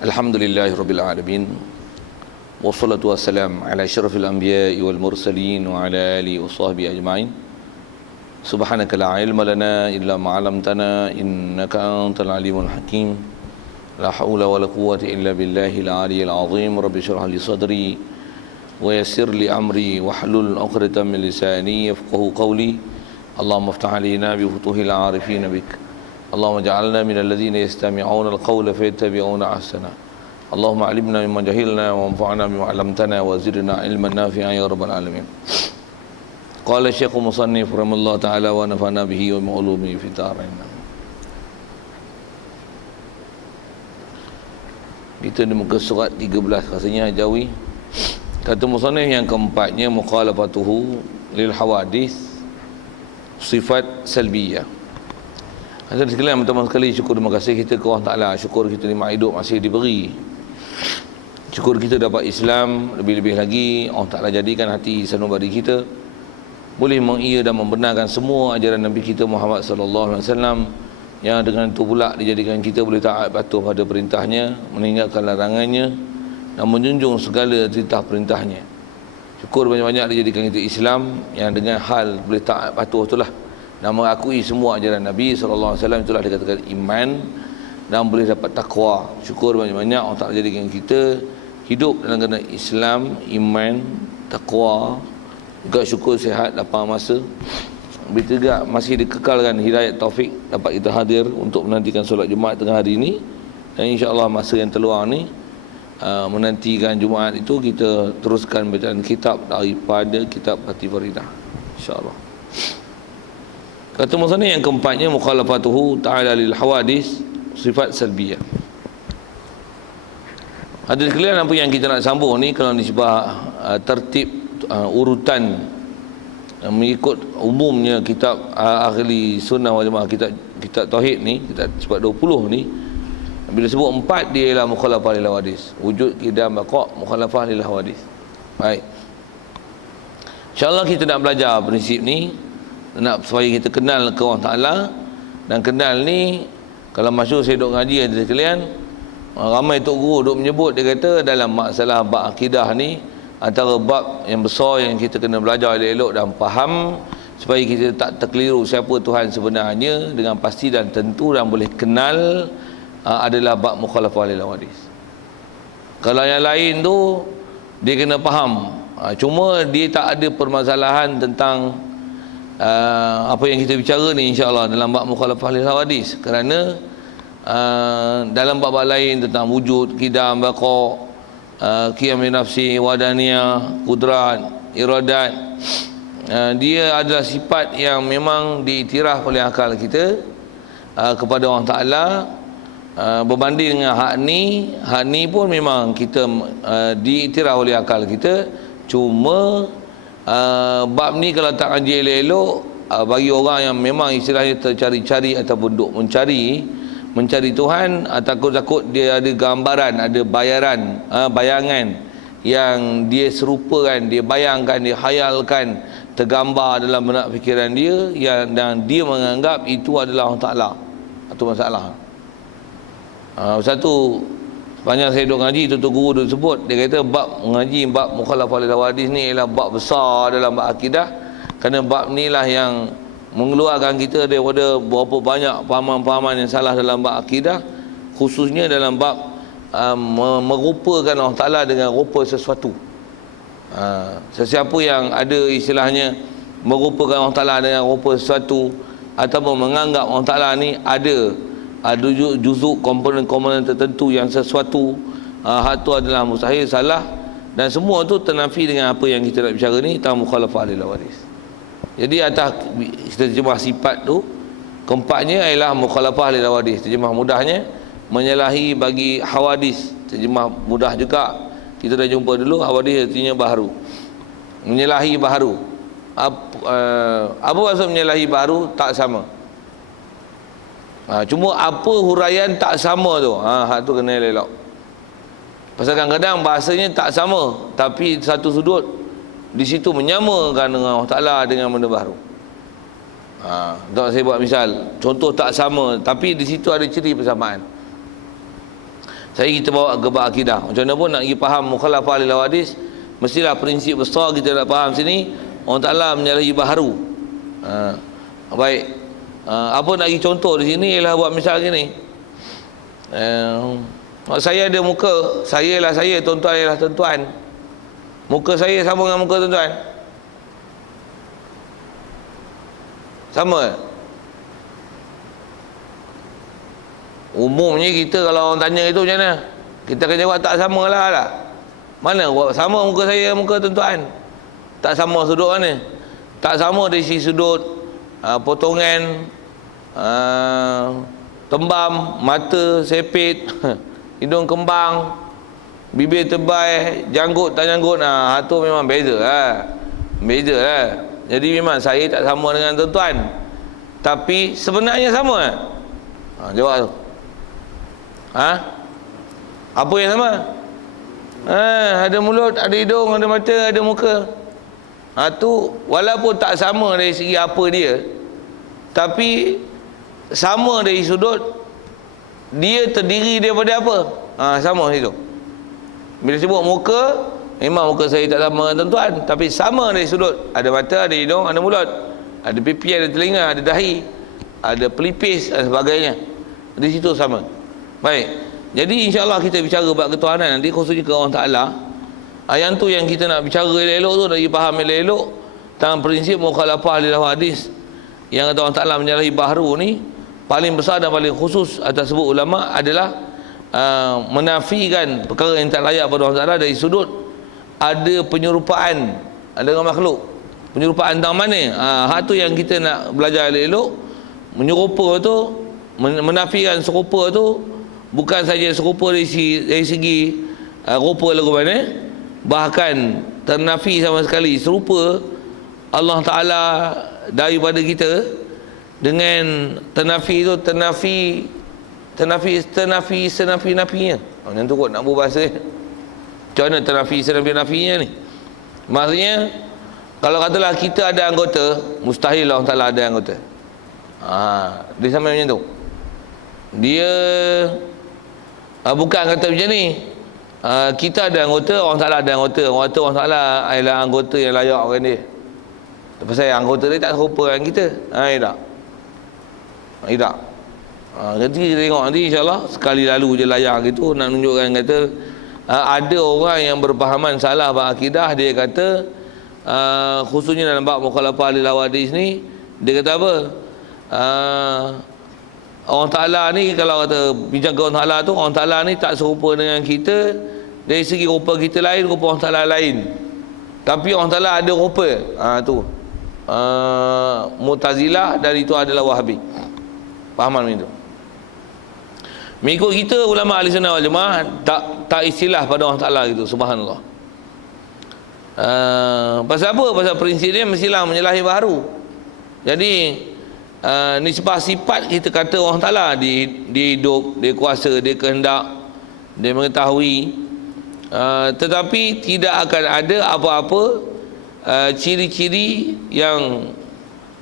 Alhamdulillahirabbil alamin. Wassalatu wassalam ala asyrafil anbiya'i wal mursalin wa ala alihi wa sahbihi ajma'in. Subhanaka la ilma lana illa ma 'allamtana innaka antal alimul hakim. La haula wala quwwata illa billahil aliyyil azim. Rabbi shrah li sadri wa yassir li amri wahlul 'uqdatam min lisani yafqahu qawli. Allahumma iftah 'alaina bi futuhil 'arifin bik. Allahumma ja'alna minal ladzina yastami'una al-qawla fayattabi'una ahsana. Allahumma 'allimna mimma jahilna wa anfa'na bima 'allamtana wa zidna 'ilman nafi'an ya rabbal alamin. Qala Syekh Musannif rahimahullah ta'ala wa nafa'na bihi wa ma'ulumihi fi darain. Kita di muka surat 13 rasanya Jawi. Kata Musannif yang keempatnya mukhalafatuhu lil hawadith sifat salbiyah. Hadirin sekalian, pertama sekali syukur terima kasih kita ke Allah Ta'ala. Syukur kita nikmat hidup masih diberi. Syukur kita dapat Islam. Lebih-lebih lagi Allah Ta'ala jadikan hati sanubari kita boleh mengiya dan membenarkan semua ajaran Nabi kita Muhammad sallallahu alaihi wasallam, yang dengan itu pula dijadikan kita boleh taat patuh pada perintahnya, meninggalkan larangannya dan menjunjung segala titah perintahnya. Syukur banyak-banyak dijadikan kita Islam, yang dengan hal boleh taat patuh itulah dan mengakui semua ajaran Nabi SAW, itulah dikatakan iman dan boleh dapat takwa. Syukur banyak-banyak Allah Ta'ala jadikan kita hidup dalam keadaan Islam, iman, takwa, juga syukur sihat, lapang masa. Begitu juga masih dikekalkan hidayat taufik dapat kita hadir untuk menantikan solat Jumaat tengah hari ini, dan insya-Allah masa yang terluang ni menantikan Jumaat itu kita teruskan bacaan kitab daripada kitab Fatih Faridah, insya-Allah. Kata musannif yang keempatnya mukhalafatuhu ta'ala lil hawadis sifat salbiyah. Hadirin sekalian, apa yang kita nak sambung ni kalau nisbah tertib urutan mengikut umumnya kitab ahli sunnah wal jamaah, kitab tauhid ni, kitab sebab 20 ni, bila sebut 4 dia ialah mukhalafah lil hawadis, wujud qidam baqa, mukhalafah lil hawadis. Baik, insya-Allah kita nak belajar prinsip ni, nak supaya kita kenal ke Allah Ta'ala. Dan kenal ni, kalau masyhur saya duk ngaji ada sekalian, ramai tok guru duk menyebut, dia kata dalam masalah bab akidah ni antara bab yang besar yang kita kena belajar elok-elok dan faham supaya kita tak terkeliru siapa Tuhan sebenarnya dengan pasti dan tentu dan boleh kenal, adalah bab mukhalafah lil hawadis. Kalau yang lain tu dia kena faham, cuma dia tak ada permasalahan tentang apa yang kita bicara ni insya-Allah dalam bab mukhalafah lil hawadis, kerana dalam bab lain tentang wujud, qidam, baqa, qiyam nafsi, wadaniyah, qudrat, iradat, dia adalah sifat yang memang diiktiraf oleh akal kita kepada Allah Ta'ala. Berbanding dengan hak ni pun memang kita diiktiraf oleh akal kita, cuma bab ni kalau tak kaji elok-elok, bagi orang yang memang istilahnya tercari-cari ataupun duk mencari Tuhan, takut-takut dia ada gambaran, ada bayangan yang dia serupakan, dia bayangkan, dia khayalkan, tergambar dalam benak fikiran dia, dan dia menganggap itu adalah Allah Ta'ala. Itu masalah. Satu, sepanjang saya duk ngaji, tuan guru duk sebut, dia kata bab mengaji bab mukhalafah lil hawadis ni ialah bab besar dalam bab akidah, kerana bab ni lah yang mengeluarkan kita daripada berapa banyak pahaman-pahaman yang salah dalam bab akidah, khususnya dalam bab merupakan Allah Ta'ala dengan rupa sesuatu. Sesiapa yang ada istilahnya merupakan Allah Ta'ala dengan rupa sesuatu ataupun menganggap Allah Ta'ala ni ada juzuk komponen-komponen tertentu yang sesuatu, hak tu adalah mustahil, salah, dan semua tu ternafi dengan apa yang kita nak bicara ni tentang mukhalafah lil hawadis. Jadi atas kita terjemah sifat tu, keempatnya ialah mukhalafah lil hawadis. Terjemah mudahnya menyalahi bagi hawadis. Terjemah mudah juga, kita dah jumpa dulu. Hawadis artinya baharu, menyalahi baharu. Apa maksud menyalahi baharu? Tak sama. Cuma apa huraian tak sama tu, hak tu kena elok. Pasal kadang-kadang bahasanya tak sama, tapi satu sudut di situ menyamakan dengan Allah Ta'ala dengan benda baru. Tak, saya buat misal, contoh tak sama, tapi di situ ada ciri persamaan. Saya kita bawa ke bab akidah. Macam mana pun nak pergi faham mukhalafah lil hadis, mestilah prinsip besar kita nak faham sini. Allah Ta'ala menyalahi baharu. Baik. Apa nak bagi contoh di sini ialah buat misal gini. Saya ada muka, saya ialah saya, tuan-tuan ialah tuan-tuan. Muka saya sama dengan muka tuan-tuan? Sama? Umumnya kita kalau orang tanya itu macam mana? Kita akan jawab tak sama lah. Mana sama muka saya muka tuan-tuan? Tak sama sudut mana? Tak sama dari sisi sudut potongan, tembam, mata sepit, hidung kembang, bibir tebal, janggut tak janggut. Tu memang beza lah. Beza lah. Jadi memang saya tak sama dengan tuan-tuan, tapi sebenarnya sama. Jawab tu. Apa yang sama? Ada mulut, ada hidung, ada mata, ada muka. Tu walaupun tak sama dari segi apa dia, tapi sama dari sudut dia terdiri daripada apa. Sama situ. Bila sebut muka, memang muka saya tak sama dengan tuan-tuan, tapi sama dari sudut. Ada mata, ada hidung, ada mulut, ada pipi, ada telinga, ada dahi, ada pelipis dan sebagainya. Di situ sama. Baik. Jadi insya-Allah kita bicara bab ketuhanan nanti, khususnya ke Allah Taala. Yang tu yang kita nak bicara elok-elok tu, nak faham elok-elok tentang prinsip mukhalafah lil hadis yang kata Allah Taala menyalahi baharu ni. Paling besar dan paling khusus atas sebut ulama adalah menafikan perkara yang tak layak pada Allah Taala dari sudut ada penyerupaan dengan makhluk. Penyerupaan tentang mana? Hak tu yang kita nak belajar elok-elok. Menyerupa tu, menafikan serupa tu, bukan saja serupa dari segi rupa lagu mana, bahkan ternafi sama sekali serupa Allah Ta'ala daripada kita. Dengan ternafi tu, senafi-nafinya. Macam tu kot nak berbahasa. Macam mana ternafi senafi-nafinya ni? Maksudnya, kalau katalah kita ada anggota, mustahil Allah Ta'ala ada anggota. Dia sama macam tu. Dia bukan kata macam ni. Kita ada anggota, Allah Ta'ala ada anggota. Allah Ta'ala adalah anggota yang layak dengan dia. Pasal anggota dia tak serupa dengan kita. Tak. Tak. Nanti kita tengok nanti insya-Allah sekali lalu je layar gitu nak tunjukkan kata ada orang yang berpahaman salah bab akidah. Dia kata khususnya dalam bab mukhalafah lil hadis ni, dia kata apa? Allah Ta'ala ni, kalau kata bincang ke Allah Ta'ala tu, Allah Ta'ala ni tak serupa dengan kita dari segi rupa kita lain, rupa Allah Ta'ala lain, tapi Allah Ta'ala ada rupa. Tu Mu'tazilah, dan itu adalah Wahabi. Fahaman itu. Mengikut kita ulama ahli sunnah wal jamaah tak istilah pada Allah Ta'ala gitu. Subhanallah. Pasal apa? Pasal prinsip dia mestilah menyalahi baharu. Jadi nisbah sifat kita kata Allah Ta'ala, dia hidup, dia kuasa, dia kehendak, dia mengetahui, tetapi tidak akan ada apa-apa ciri-ciri yang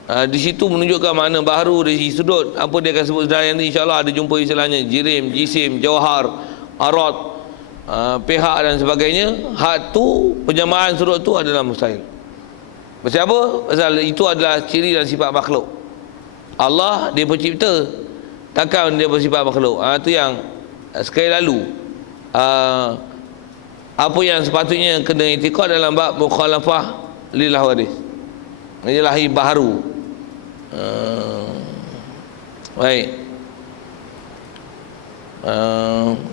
di situ menunjukkan makna baharu dari sudut apa dia akan sebut sebenarnya nanti insya-Allah ada jumpa istilahnya jirim, jisim, jauhar, arad, pihak dan sebagainya. Hak tu penjamaan sudut tu adalah mustahil. Pasal apa? Pasal itu adalah ciri dan sifat makhluk. Allah dia pencipta, takkan dia bersifat makhluk. Itu yang sekali lalu apa yang sepatutnya kena i'tiqad dalam bab mukhalafah lil hadis, menyalahi baharu. Baik.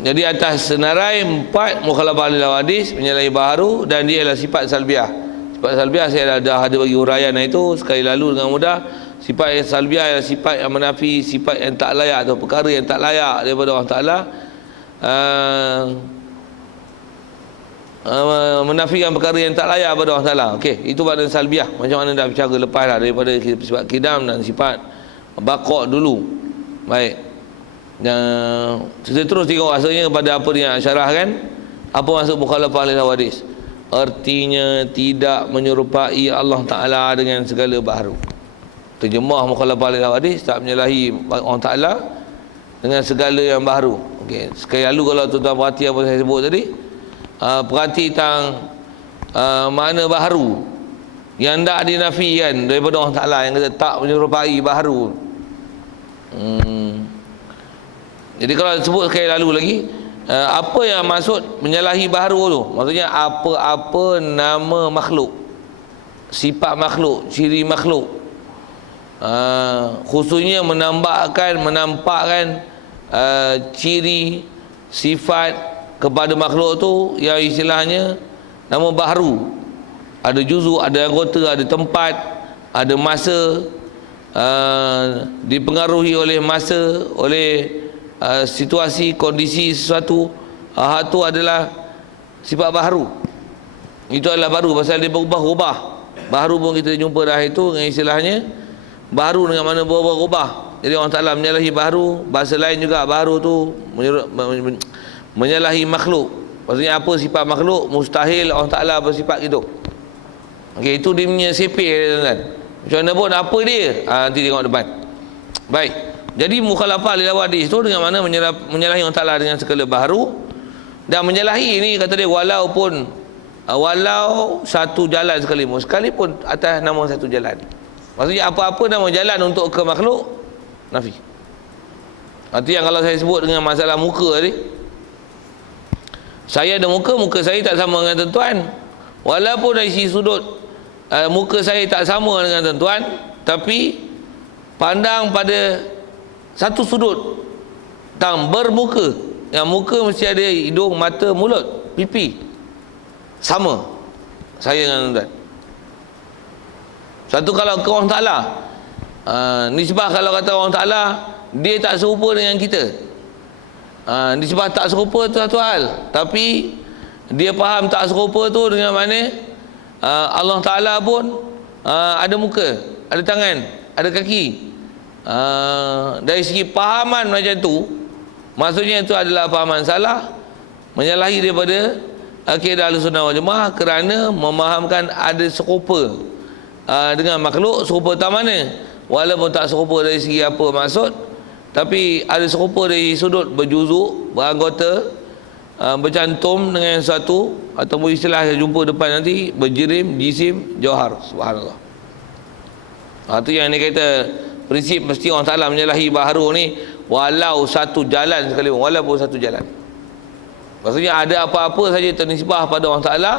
Jadi atas senarai 4 mukhalafah lil hadis, menyalahi baharu, dan dia adalah sifat salbiah. Sifat salbiah saya dah ada bagi huraian itu sekali lalu dengan mudah. Sifat yang salbiah adalah sifat yang menafi sifat yang tak layak atau perkara yang tak layak daripada Allah Ta'ala. Menafikan perkara yang tak layak pada Allah Ta'ala. Okey, itu makna salbiah. Macam mana dah bicara lepas lah, daripada sifat kidam dan sifat baqa' dulu. Baik. Kita terus tengok rasanya kepada apa dia nak syarahkan. Apa maksud mukhalafah lil hadis? Artinya tidak menyerupai Allah Ta'ala dengan segala baharu. Terjemah mukhalafah lil hadis, tak menyalahi Allah Ta'ala dengan segala yang baharu. Okay. Sekali lalu kalau tuan-tuan perhati apa saya sebut tadi, perhati tentang makna baharu yang tak dinafikan daripada Allah Ta'ala, yang kata tak menyerupai baharu. Jadi kalau sebut sekali lalu lagi, apa yang maksud menyalahi baharu tu? Maksudnya apa-apa nama makhluk, sifat makhluk, ciri makhluk, khususnya menampakkan ciri sifat kepada makhluk tu yang istilahnya nama baharu. Ada juzuk, ada anggota, ada tempat, ada masa, dipengaruhi oleh masa, oleh situasi, kondisi sesuatu. Hal tu adalah sifat baharu. Itu adalah baru pasal dia berubah-ubah. Baharu pun kita jumpa dah itu dengan istilahnya baharu dengan mana berubah-ubah. Jadi Allah Ta'ala menyalahi baharu. Bahasa lain juga baharu tu menyalahi makhluk. Maksudnya apa sifat makhluk, mustahil Allah Ta'ala bersifat gitu. Okey, itu dia punya sepir, tuan-tuan. Macam mana pun apa dia, nanti tengok depan. Baik. Jadi mukhalafah lil hadis tu dengan mana menyalahi Allah Ta'ala dengan segala baharu. Dan menyalahi ni kata dia walau satu jalan sekalipun atas nama satu jalan. Maksudnya apa-apa nama jalan untuk ke makhluk, nafi. Itu yang kalau saya sebut dengan masalah muka tadi, saya ada muka saya tak sama dengan tuan-tuan. Walaupun dari sisi sudut muka saya tak sama dengan tuan-tuan, tapi pandang pada satu sudut tang bermuka, yang muka mesti ada hidung, mata, mulut, pipi, sama saya dengan tuan-tuan. Satu kalau ke Allah Ta'ala, nisbah kalau kata Allah Ta'ala dia tak serupa dengan kita, nisbah tak serupa tu satu hal, tapi dia faham tak serupa tu dengan mana Allah Ta'ala pun ada muka, ada tangan, ada kaki. Dari segi pahaman macam tu, maksudnya itu adalah pahaman salah, menyalahi daripada akidah Ahlussunnah wal Jamaah, kerana memahamkan ada serupa dengan makhluk. Serupa tak mana, walaupun tak serupa dari segi apa maksud, tapi ada serupa dari sudut berjuzuk, beranggota, bercantum dengan satu, ataupun istilah yang jumpa depan nanti, berjirim, jisim, jauhar. Subhanallah. Itu yang ni kata prinsip mesti Allah Ta'ala menyalahi baharu ni walau satu jalan sekalipun, walaupun satu jalan. Maksudnya ada apa-apa saja ternisbah pada Allah Ta'ala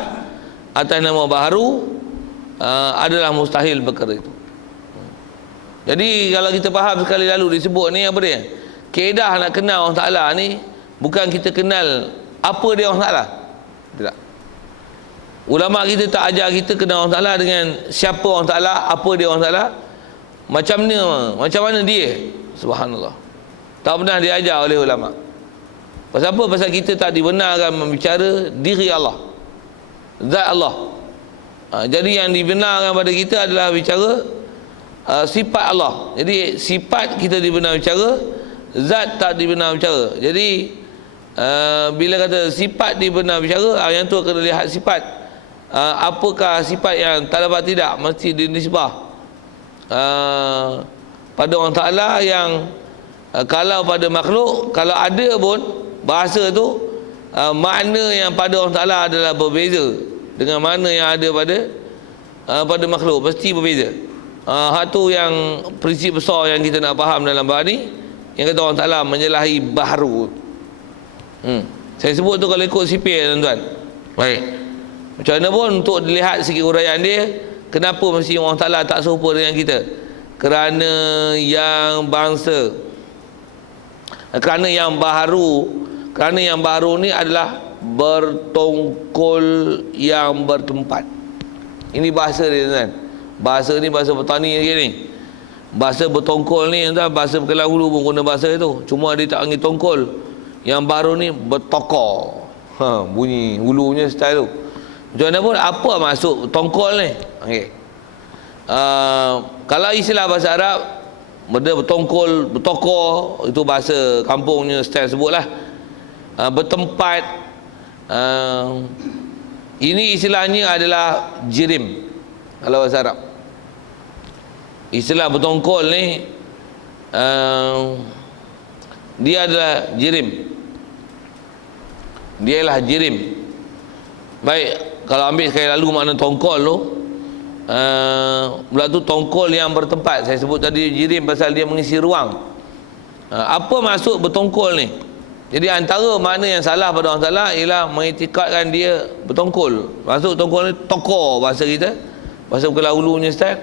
atas nama baharu, adalah mustahil perkara itu. Jadi kalau kita faham sekali lalu disebut ni apa dia, kaedah nak kenal Allah Ta'ala ni bukan kita kenal apa dia Allah Ta'ala. Tidak. Ulama kita tak ajar kita kenal Allah Ta'ala dengan siapa Allah Ta'ala, apa dia Allah Ta'ala, macam mana dia. Subhanallah. Tak pernah diajar oleh ulama. Pasal apa? Pasal kita tak dibenarkan membicara diri Allah, zat Allah. Jadi yang dibenarkan pada kita adalah bicara sifat Allah. Jadi sifat kita dibenar bicara, zat tak dibenar bicara. Jadi bila kata sifat dibenar bicara, yang tu kena lihat sifat. Apakah sifat yang tak dapat tidak mesti dinisbah pada Allah Ta'ala, yang kalau pada makhluk, kalau ada pun bahasa tu makna yang pada Allah Ta'ala adalah berbeza dengan mana yang ada pada makhluk, pasti berbeza. Hak tu yang prinsip besar yang kita nak faham dalam bab ni, yang kata Allah Ta'ala menyalahi baharu. Saya sebut tu kalau ikut sipir, tuan-tuan. Baik. Macam mana pun untuk dilihat segi uraian dia, kenapa mesti Allah Ta'ala tak serupa dengan kita? Kerana yang baharu ni adalah bertongkol yang bertempat. Ini bahasa dia, tuan. Bahasa ni bahasa petani lagi ni. Bahasa bertongkol ni, tuan, bahasa Kelang-Hulu pun guna bahasa itu. Cuma dia tak panggil tongkol. Yang baru ni bertokor. Bunyi hulunya style tu. Macam mana pun, apa maksud tongkol ni? Okey. Kalau istilah bahasa Arab, benda bertongkol, bertokor, itu bahasa kampungnya style sebutlah. Bertempat, ini istilahnya adalah jirim kalau bahasa Arab. Istilah bertongkol ni dia adalah jirim. Dia ialah jirim. Baik, kalau ambil sekali lalu makna tongkol tu, pula tu tongkol yang bertempat. Saya sebut tadi jirim pasal dia mengisi ruang. Apa maksud bertongkol ni? Jadi antara makna yang salah pada orang Taala ialah mengiktikadkan dia bertongkol. Maksud tongkol ni tokor bahasa kita, bahasa Kelang Ulunya Ustaz.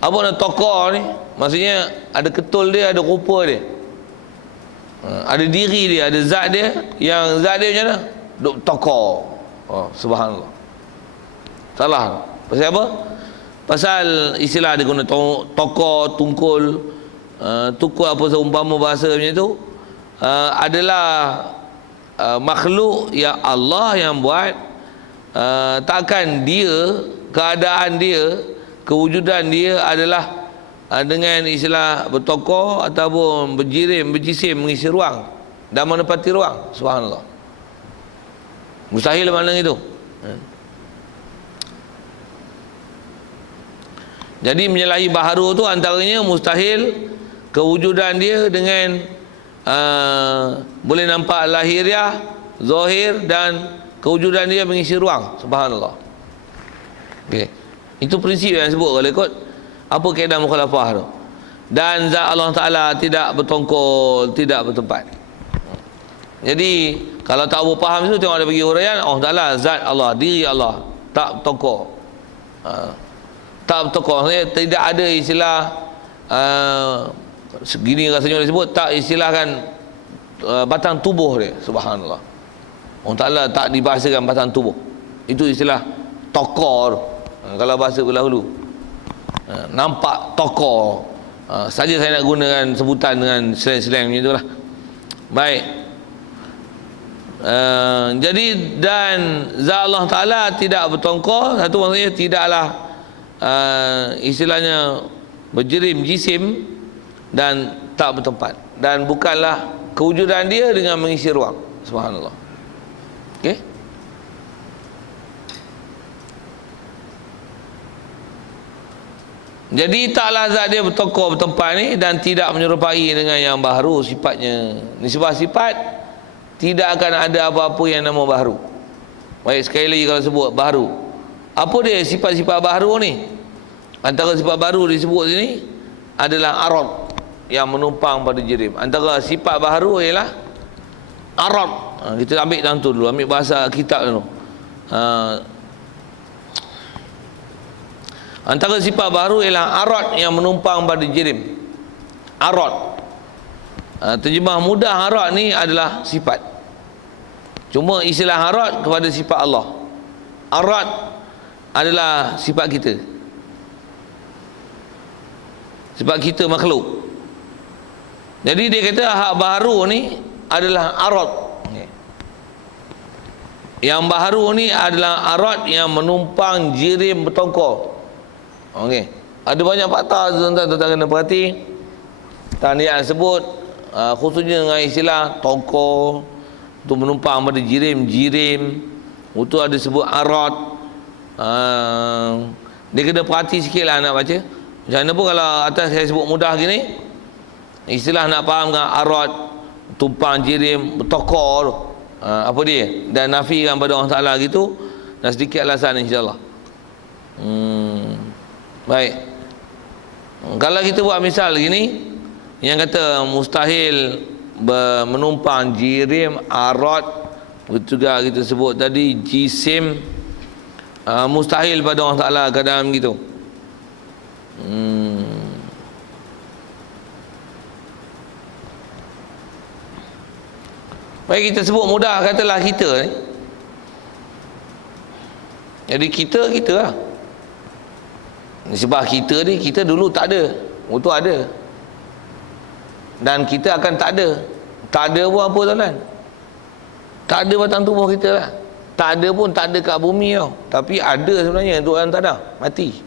Apa nak tokor ni? Maksudnya ada ketul dia, ada rupa dia, ada diri dia, ada zat dia. Yang zat dia macam mana? Duk tokor. Subhanallah. Salah. Pasal apa? Pasal istilah dia guna tokor, tungkul, tukul apa seumpama bahasa macam tu, adalah makhluk yang Allah yang buat. Takkan dia, keadaan dia, kewujudan dia adalah dengan istilah bertokor ataupun berjirim, berjisim, mengisi ruang dan menepati ruang. Subhanallah. Mustahil makna itu. Jadi menyalahi baharu tu antaranya mustahil kewujudan dia dengan boleh nampak lahiriah, zahir, dan kewujudan dia mengisi ruang. Subhanallah. Okey. Itu prinsip yang disebut kalau ikut apa kaedah mukhalafah tu. Dan zat Allah Taala tidak bertongkol, tidak bertempat. Jadi kalau tak faham itu, tengok ada bagi huraian Allah Taala, zat Allah, diri Allah, tak bertongkol. Tak bertongkol, maksudnya tidak ada istilah segini rasanya disebut, tak istilahkan batang tubuh dia. Subhanallah. Allah Ta'ala tak dibahasakan batang tubuh. Itu istilah tokor. Kalau bahasa dahulu, nampak tokor. Saja saya nak gunakan sebutan dengan slang-slang macam itulah. Baik. Jadi dan zat Allah Ta'ala tidak bertongkol. Satu maksudnya tidaklah istilahnya berjirim, jisim, dan tak bertempat, dan bukanlah kewujudan dia dengan mengisi ruang. Subhanallah. Okey. Jadi taklah zat dia bertokor, bertempat ni, dan tidak menyerupai dengan yang baharu sifatnya. Nisbah sifat tidak akan ada apa-apa yang nama baharu. Baik, sekali lagi kalau sebut baharu, apa dia sifat-sifat baharu ni? Antara sifat baru disebut sini adalah arad, yang menumpang pada jirim. Antara sifat baharu ialah arad. Kita ambil dalam tu dulu, ambil bahasa kitab dulu. Antara sifat baharu ialah arad yang menumpang pada jirim. Arad, terjemah mudah arad ni adalah sifat. Cuma istilah arad kepada sifat Allah. Arad adalah sifat kita, sifat kita makhluk. Jadi dia kata hak baharu ni adalah arad. Yang baharu ni adalah arad yang menumpang jirim bertongkol. Okey. Ada banyak fakta tuan-tuan kena perhati. Dan dia sebut khususnya dengan istilah tongkol tu menumpang pada jirim. Itu ada sebut arad. Dia kena perhati sikitlah nak baca. Macam mana pun kalau atas saya sebut mudah gini, istilah nak faham dengan arad, tumpang jirim, bertokor, apa dia, dan nafikan pada Allah Ta'ala gitu, dan sedikit alasan insyaAllah. Baik. Kalau kita buat misal gini, yang kata mustahil menumpang jirim, arad, juga kita sebut tadi jisim, mustahil pada Allah Ta'ala kadang gitu. Baik, kita sebut mudah, katalah kita ni. Jadi kita lah. Sebab kita ni, kita dulu tak ada, itu ada, dan kita akan tak ada. Tak ada pun apa tuan-tuan? Tak ada batang tubuh kita lah. Tak ada pun tak ada kat bumi tau. Tapi ada sebenarnya untuk dalam tanah, mati.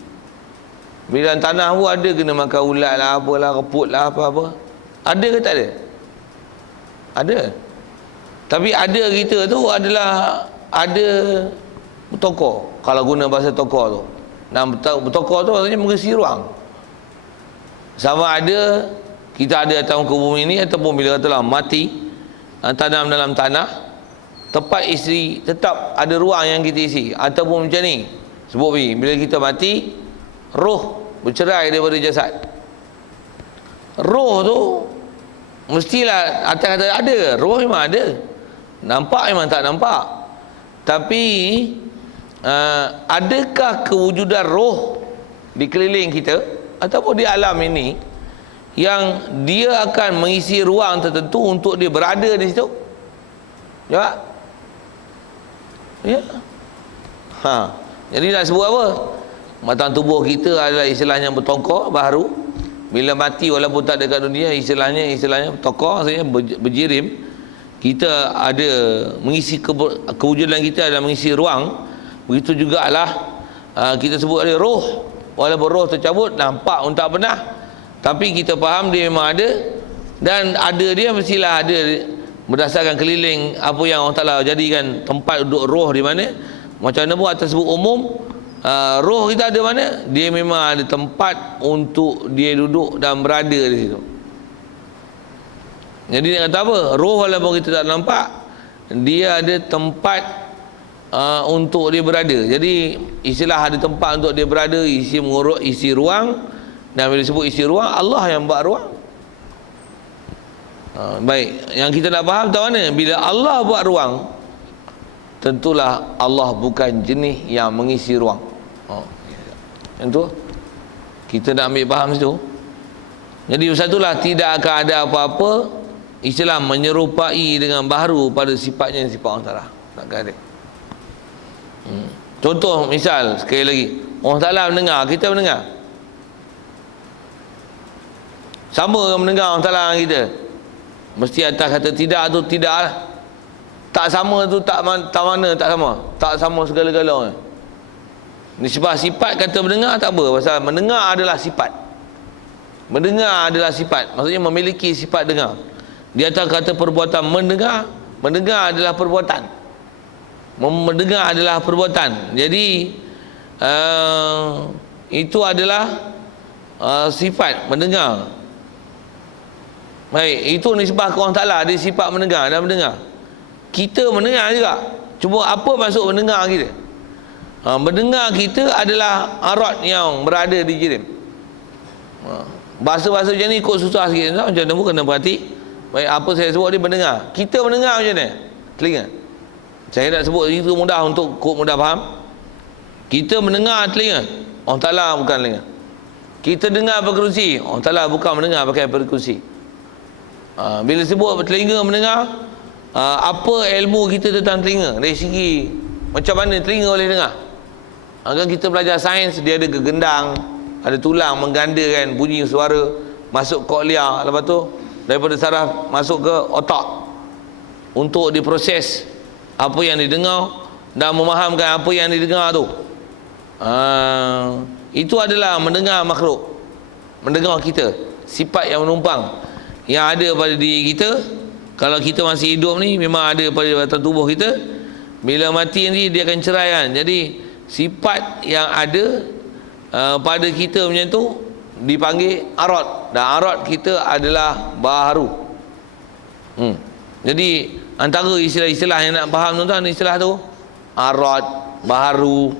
Bila dalam tanah pun ada, kena makan ulat lah, apalah, reput lah, apa-apa. Ada ke tak ada? Ada. Tapi ada kita tu adalah ada bertokor, kalau guna bahasa tokor tu. Dan bertokor tu maksudnya mengisi ruang. Sama ada kita ada datang ke bumi ni, ataupun bila katalah mati, tanam dalam tanah, tempat isteri tetap ada ruang yang kita isi. Ataupun macam ni, sebut ni, bila kita mati, roh bercerai daripada jasad. Roh tu mestilah atas kata ada, roh memang ada, nampak memang tak nampak. Tapi adakah kewujudan roh di keliling kita ataupun di alam ini yang dia akan mengisi ruang tertentu untuk dia berada di situ? Ya. Ya. Jadi nak sebut apa? Batang tubuh kita adalah istilahnya bertongkar baharu. Bila mati walaupun tak dekat dunia, istilahnya bertongkar, maksudnya berjirim. Kita ada mengisi kewujudan kita adalah mengisi ruang. Begitu jugalah kita sebut ada roh. Walaupun roh tercabut, nampak pun tak pernah, tapi kita faham dia memang ada. Dan ada dia mestilah ada berdasarkan keliling apa yang Allah Ta'ala jadikan tempat duduk roh di mana. Macam mana pun atas sebut umum, roh kita ada mana, dia memang ada tempat untuk dia duduk dan berada di situ. Jadi dia kata apa? Roh walaupun kita tak nampak, dia ada tempat untuk dia berada. Jadi istilah ada tempat untuk dia berada, isi ruang. Dan bila disebut isi ruang, Allah yang buat ruang. Baik, yang kita nak faham tahu mana? Bila Allah buat ruang, tentulah Allah bukan jenis yang mengisi ruang. Yang tu kita nak ambil faham situ. Jadi satulah tidak akan ada apa-apa istilah menyerupai dengan baharu pada sifatnya sifat Allah Ta'ala. Takkan ada. Contoh misal sekali lagi, Allah Ta'ala mendengar, kita mendengar. Sama ke mendengar Allah Ta'ala dengan kita? Mesti atas kata tidak tu tidak lah. Tak sama tu tak mana tak sama. Tak sama segala-galanya. Nisbah sifat kata mendengar tak apa, pasal mendengar adalah sifat. Mendengar adalah sifat, maksudnya memiliki sifat dengar. Di atas kata perbuatan mendengar, mendengar adalah perbuatan. Mendengar adalah perbuatan. Jadi itu adalah sifat mendengar. Baik, itu nisbah ke Allah Ta'ala, ada sifat mendengar dan mendengar. Kita mendengar juga. Cuma apa maksud mendengar kita? Mendengar kita adalah arat yang berada di jirim. Bahasa-bahasa macam ni ikut susah sikit. Macam mana pun kena perhati. Baik, apa saya sebut ni mendengar. Kita mendengar macam mana? Telinga. Saya nak sebut itu mudah untuk mudah faham. Kita mendengar telinga, Allah Ta'ala bukan telinga. Kita dengar perkerusi, Allah Ta'ala bukan mendengar pakai perkerusi. Bila sebut telinga mendengar, apa ilmu kita tentang telinga dari segi macam mana telinga boleh dengar? Kan kita belajar sains, dia ada gegendang, ada tulang menggandakan bunyi suara masuk koklia, lepas tu daripada saraf masuk ke otak untuk diproses apa yang didengar dan memahamkan apa yang didengar tu. Itu adalah mendengar makhluk, mendengar kita, sifat yang menumpang yang ada pada diri kita. Kalau kita masih hidup ni memang ada pada batang tubuh kita. Bila mati nanti dia akan cerai kan. Jadi sifat yang ada pada kita macam tu dipanggil arat, dan arat kita adalah baharu. Jadi antara istilah-istilah yang nak faham tuan-tuan, istilah tu arat, baharu.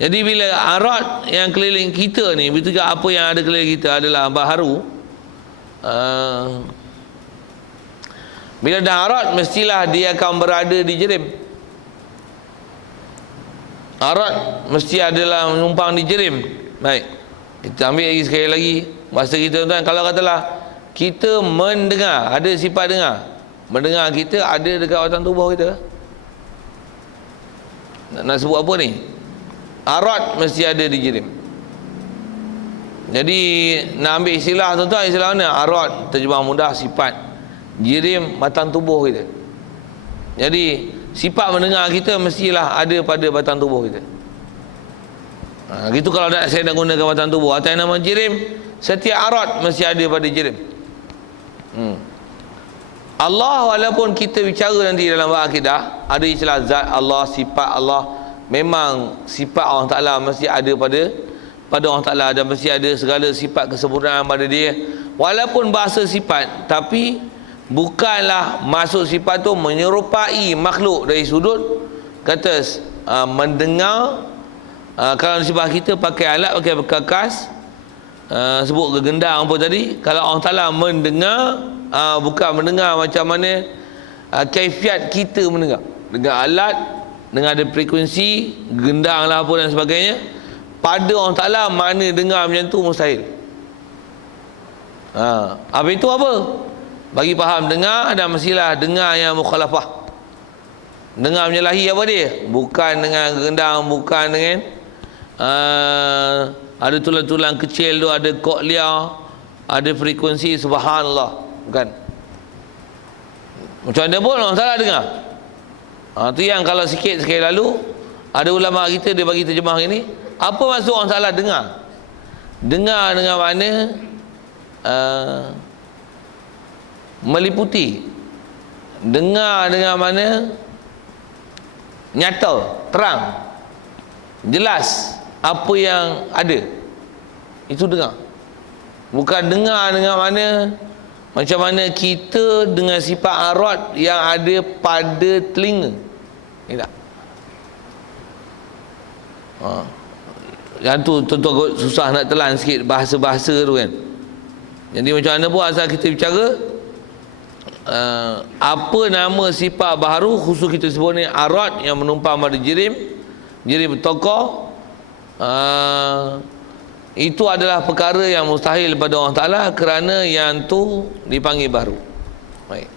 Jadi bila arat yang keliling kita ni, betul juga apa yang ada keliling kita adalah baharu. Bila dah arat, mestilah dia akan berada di jerim. Arat mesti adalah menumpang di jerim. Baik, kita ambil lagi sekali lagi bahasa kita tuan. Kalau katalah kita mendengar, ada sifat dengar. Mendengar kita ada dekat batang tubuh kita. Nak sebut apa ni? Arat mesti ada di jerim. Jadi nak ambil istilah tuan-tuan, istilah mana? Arat terjemah mudah sifat, jirim batang tubuh kita. Jadi sifat mendengar kita mestilah ada pada batang tubuh kita. Gitu kalau saya nak gunakan batang tubuh atas nama jirim, setiap arat mesti ada pada jirim. Allah, walaupun kita bicara nanti dalam akidah, ada istilah zat Allah, sifat Allah. Memang sifat Allah Ta'ala mesti ada pada Allah Ta'ala, dan mesti ada segala sifat kesempurnaan pada dia. Walaupun bahasa sifat, tapi bukanlah maksud sifat tu menyerupai makhluk dari sudut kata mendengar. Kalau nisbah kita pakai alat, pakai perkakas, sebut gegendang apa tadi. Kalau Allah Ta'ala mendengar, bukan mendengar macam mana kaifiat kita mendengar, dengan alat, dengan ada frekuensi gendang lah apa dan sebagainya. Pada Allah Ta'ala makna dengar macam tu mustahil. Apa itu apa? Bagi faham dengar, dan mestilah dengar yang mukhalafah. Dengar menyalahi apa dia? Bukan dengan gendang, bukan dengan ada tulang-tulang kecil tu, ada koklia, ada frekuensi, subhanallah. Bukan. Macam mana pun orang salah dengar. Tu yang kalau sikit sekali lalu ada ulama kita dia bagi terjemah ini. Apa maksud orang salah dengar? Dengar dengan mana meliputi. Dengar dengan mana nyata, terang, jelas apa yang ada. Itu dengar. Bukan dengar dengan mana macam mana kita dengan sifat arad yang ada pada telinga. Tak? Yang tu tentu susah nak telan sikit bahasa-bahasa tu kan. Jadi macam mana pun asal kita bicara apa nama sifat baharu khusus kita sebut ni arad yang menumpang pada jirim bertokoh, itu adalah perkara yang mustahil pada Allah Ta'ala kerana yang tu dipanggil baru. Baik.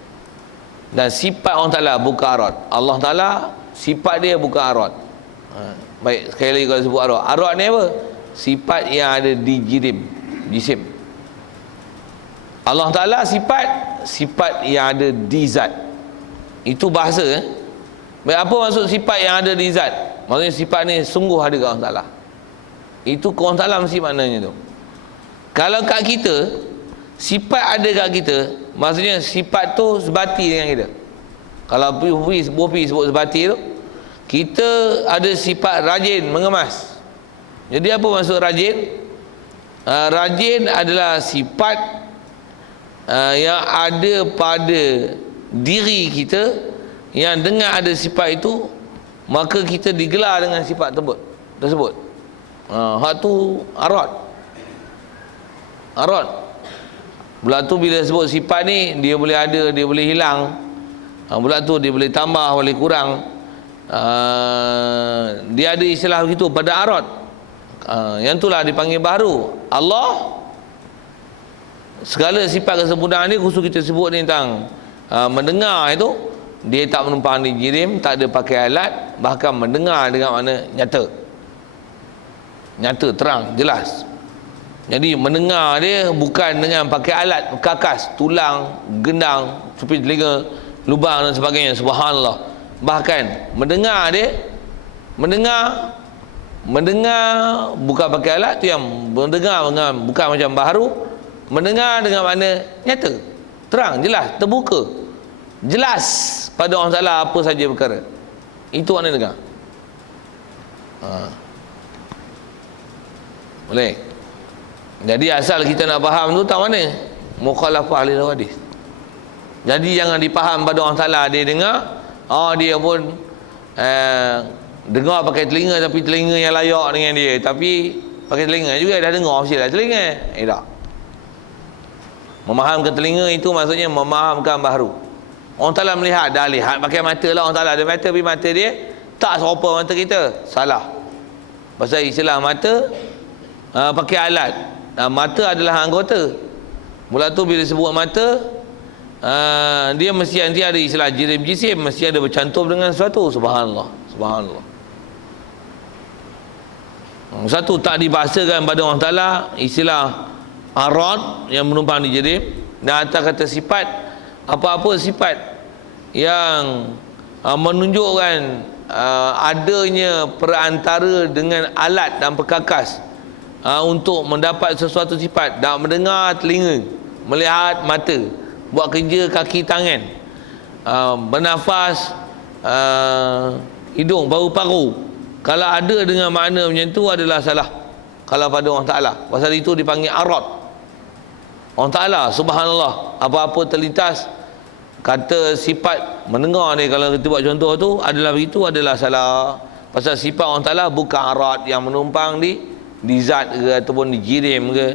Dan sifat Allah Ta'ala bukan arad. Allah Ta'ala sifat dia bukan arad. Baik, sekali lagi kalau sebut arad. Arad ni apa? Sifat yang ada di jisim. Allah Ta'ala sifat yang ada di zat. Itu bahasa Baik, apa maksud sifat yang ada di zat? Maksudnya sifat ni sungguh ada kat Allah Ta'ala. Itu ke Allah Ta'ala mesti maknanya tu. Kalau kat kita sifat ada kat kita, maksudnya sifat tu sebati dengan kita. Kalau Bopi sebut sebati tu, kita ada sifat rajin mengemas. Jadi apa maksud rajin? Rajin adalah sifat yang ada pada diri kita, yang dengan ada sifat itu maka kita digelar dengan sifat tersebut. Hak tu arad. Pula tu bila sebut sifat ni, dia boleh ada, dia boleh hilang. Pula tu dia boleh tambah, boleh kurang. Dia ada istilah begitu pada arad. Yang itulah dipanggil baru. Allah, segala sifat kesempurnaan ni khusus kita sebut ni tentang mendengar itu, dia tak menumpang di jirim, tak ada pakai alat, bahkan mendengar dengan mana nyata, terang, jelas. Jadi mendengar dia bukan dengan pakai alat perkakas, tulang, gendang, seperti telinga, lubang dan sebagainya. Subhanallah. Bahkan mendengar dia, mendengar bukan pakai alat, tu yang mendengar bukan macam baharu. Mendengar dengan mana nyata, terang, jelas, terbuka, jelas pada orang Ta'ala apa saja perkara. Itu makna dengar. Boleh. Jadi asal kita nak faham tu tak mana mukhalafah lil hadis. Jadi jangan dipaham pada orang Ta'ala dia dengar, dia pun dengar pakai telinga, tapi telinga yang layak dengan dia, tapi pakai telinga juga dah dengar mesti lah telinga. Tak. Memahamkan telinga itu maksudnya memahamkan baharu. Orang Ta'ala melihat, dah lihat pakai mata lah. Orang Ta'ala ada mata, tapi mata dia tak serupa mata kita. Salah. Pasal istilah mata pakai alat. Mata adalah anggota. Mula tu bila sebut mata, dia mesti nanti ada istilah jisim, mesti ada bercantum dengan sesuatu. Subhanallah. Satu tak dibahasakan pada orang Ta'ala istilah arad yang menumpang di jirim, dan atas kata sifat, apa-apa sifat yang menunjukkan adanya perantara dengan alat dan perkakas untuk mendapat sesuatu sifat. Dan mendengar telinga, melihat mata, buat kerja kaki tangan, bernafas hidung, paru-paru. Kalau ada dengan makna macam tu adalah salah kalau pada orang Ta'ala. Pasal itu dipanggil arad. Allah Ta'ala subhanallah, apa-apa terlintas kata sifat mendengar ni, kalau kita buat contoh tu adalah begitu, adalah salah. Pasal sifat Allah Ta'ala bukan arat yang menumpang di zat ke ataupun dikirim ke.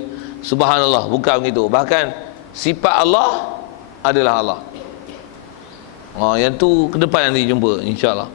Subhanallah, bukan begitu. Bahkan sifat Allah adalah Allah. Yang tu ke depan nanti jumpa insya-Allah.